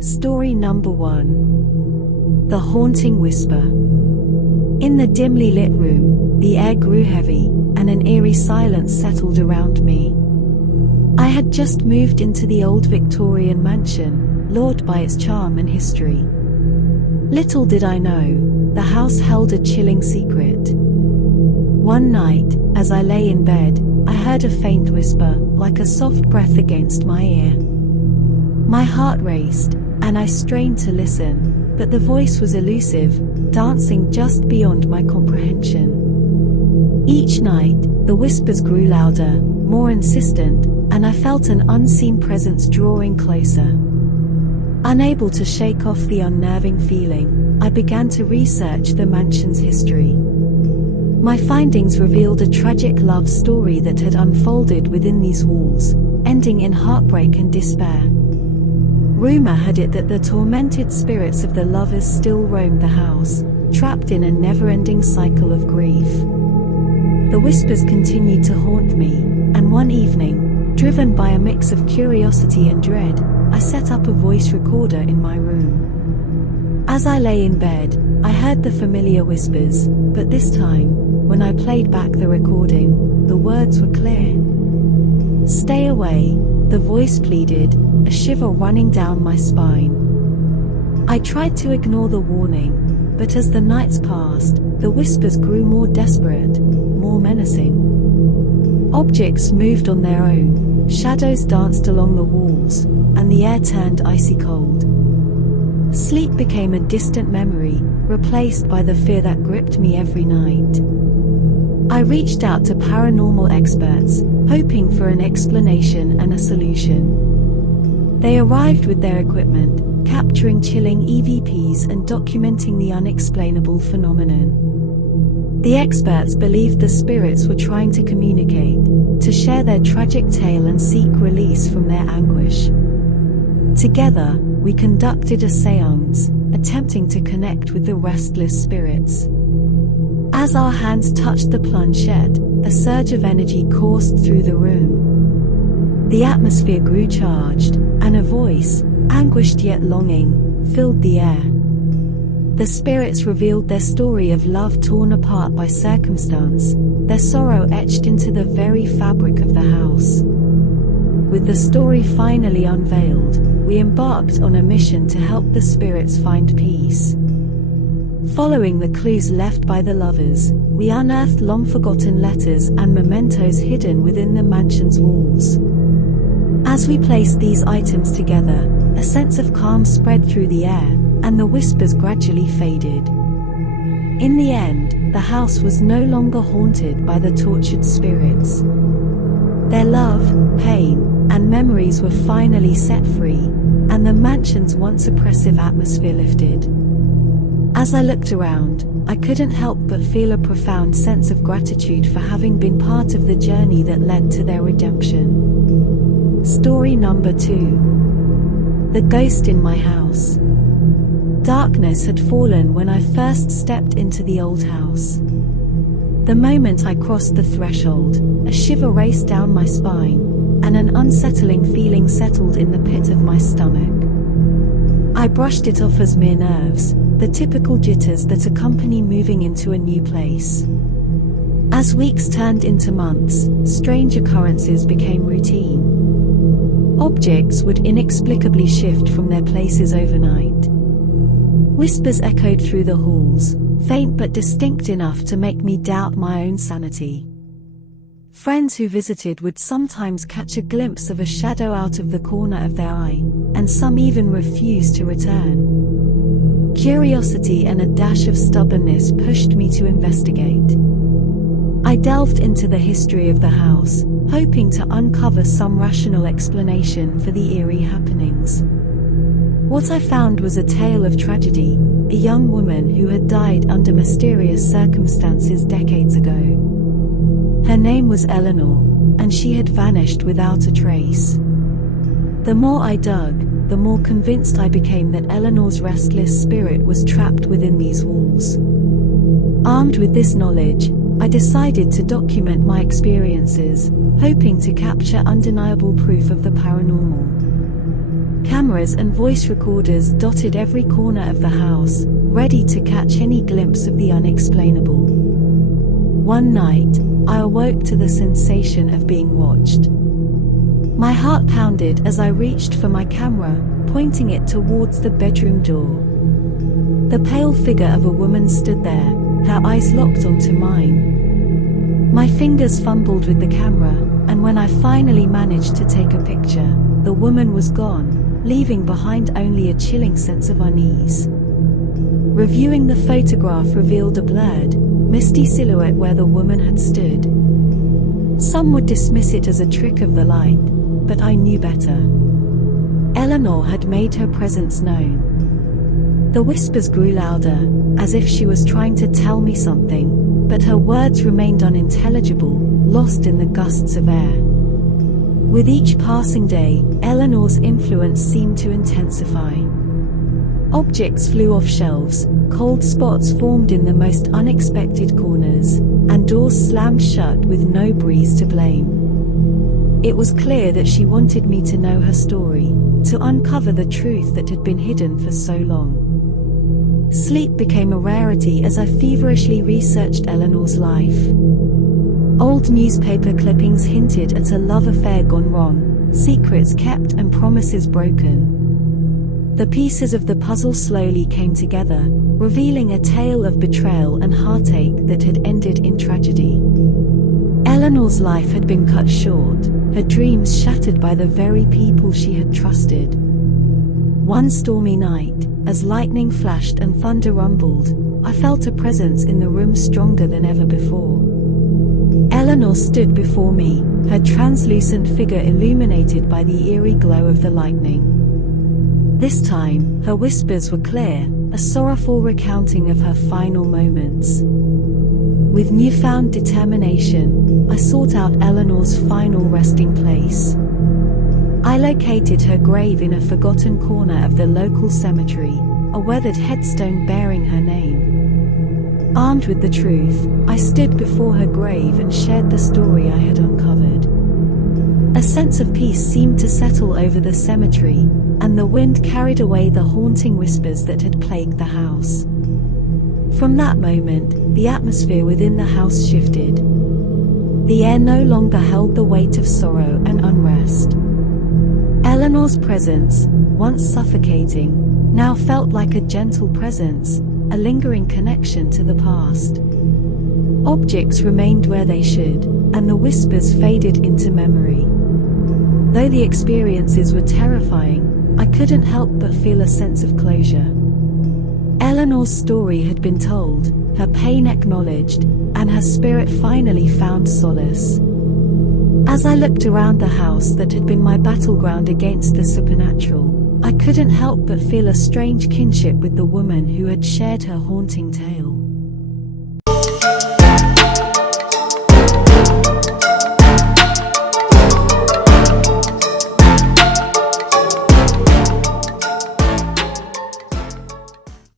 Story number 1. The Haunting Whisper. In the dimly lit room, the air grew heavy, and an eerie silence settled around me. I had just moved into the old Victorian mansion, lured by its charm and history. Little did I know, the house held a chilling secret. One night, as I lay in bed, I heard a faint whisper, like a soft breath against my ear. My heart raced, and I strained to listen, but the voice was elusive, dancing just beyond my comprehension. Each night, the whispers grew louder, more insistent, and I felt an unseen presence drawing closer. Unable to shake off the unnerving feeling, I began to research the mansion's history. My findings revealed a tragic love story that had unfolded within these walls, ending in heartbreak and despair. Rumor had it that the tormented spirits of the lovers still roamed the house, trapped in a never-ending cycle of grief. The whispers continued to haunt me, and one evening, driven by a mix of curiosity and dread, I set up a voice recorder in my room. As I lay in bed, I heard the familiar whispers, but this time, when I played back the recording, the words were clear. "Stay away," the voice pleaded, a shiver running down my spine. I tried to ignore the warning, but as the nights passed, the whispers grew more desperate, more menacing. Objects moved on their own, shadows danced along the walls, and the air turned icy cold. Sleep became a distant memory, replaced by the fear that gripped me every night. I reached out to paranormal experts, hoping for an explanation and a solution. They arrived with their equipment, capturing chilling EVPs and documenting the unexplainable phenomenon. The experts believed the spirits were trying to communicate, to share their tragic tale and seek release from their anguish. Together, we conducted a séance, attempting to connect with the restless spirits. As our hands touched the planchette, a surge of energy coursed through the room. The atmosphere grew charged, and a voice, anguished yet longing, filled the air. The spirits revealed their story of love torn apart by circumstance, their sorrow etched into the very fabric of the house. With the story finally unveiled, we embarked on a mission to help the spirits find peace. Following the clues left by the lovers, we unearthed long-forgotten letters and mementos hidden within the mansion's walls. As we placed these items together, a sense of calm spread through the air, and the whispers gradually faded. In the end, the house was no longer haunted by the tortured spirits. Their love, pain, and memories were finally set free, and the mansion's once oppressive atmosphere lifted. As I looked around, I couldn't help but feel a profound sense of gratitude for having been part of the journey that led to their redemption. Story number 2. The Ghost in My House. Darkness had fallen when I first stepped into the old house. The moment I crossed the threshold, a shiver raced down my spine, and an unsettling feeling settled in the pit of my stomach. I brushed it off as mere nerves, the typical jitters that accompany moving into a new place. As weeks turned into months, strange occurrences became routine. Objects would inexplicably shift from their places overnight. Whispers echoed through the halls, faint but distinct enough to make me doubt my own sanity. Friends who visited would sometimes catch a glimpse of a shadow out of the corner of their eye, and some even refused to return. Curiosity and a dash of stubbornness pushed me to investigate. I delved into the history of the house, hoping to uncover some rational explanation for the eerie happenings. What I found was a tale of tragedy, a young woman who had died under mysterious circumstances decades ago. Her name was Eleanor, and she had vanished without a trace. The more I dug, the more convinced I became that Eleanor's restless spirit was trapped within these walls. Armed with this knowledge, I decided to document my experiences, hoping to capture undeniable proof of the paranormal. Cameras and voice recorders dotted every corner of the house, ready to catch any glimpse of the unexplainable. One night, I awoke to the sensation of being watched. My heart pounded as I reached for my camera, pointing it towards the bedroom door. The pale figure of a woman stood there, her eyes locked onto mine. My fingers fumbled with the camera, and when I finally managed to take a picture, the woman was gone, leaving behind only a chilling sense of unease. Reviewing the photograph revealed a blurred, misty silhouette where the woman had stood. Some would dismiss it as a trick of the light, but I knew better. Eleanor had made her presence known. The whispers grew louder, as if she was trying to tell me something, but her words remained unintelligible, lost in the gusts of air. With each passing day, Eleanor's influence seemed to intensify. Objects flew off shelves, cold spots formed in the most unexpected corners, and doors slammed shut with no breeze to blame. It was clear that she wanted me to know her story, to uncover the truth that had been hidden for so long. Sleep became a rarity as I feverishly researched Eleanor's life. Old newspaper clippings hinted at a love affair gone wrong, secrets kept and promises broken. The pieces of the puzzle slowly came together, revealing a tale of betrayal and heartache that had ended in tragedy. Eleanor's life had been cut short, her dreams shattered by the very people she had trusted. One stormy night, as lightning flashed and thunder rumbled, I felt a presence in the room stronger than ever before. Eleanor stood before me, her translucent figure illuminated by the eerie glow of the lightning. This time, her whispers were clear, a sorrowful recounting of her final moments. With newfound determination, I sought out Eleanor's final resting place. I located her grave in a forgotten corner of the local cemetery, a weathered headstone bearing her name. Armed with the truth, I stood before her grave and shared the story I had uncovered. A sense of peace seemed to settle over the cemetery, and the wind carried away the haunting whispers that had plagued the house. From that moment, the atmosphere within the house shifted. The air no longer held the weight of sorrow and unrest. Eleanor's presence, once suffocating, now felt like a gentle presence, a lingering connection to the past. Objects remained where they should, and the whispers faded into memory. Though the experiences were terrifying, I couldn't help but feel a sense of closure. Eleanor's story had been told, her pain acknowledged, and her spirit finally found solace. As I looked around the house that had been my battleground against the supernatural, I couldn't help but feel a strange kinship with the woman who had shared her haunting tale.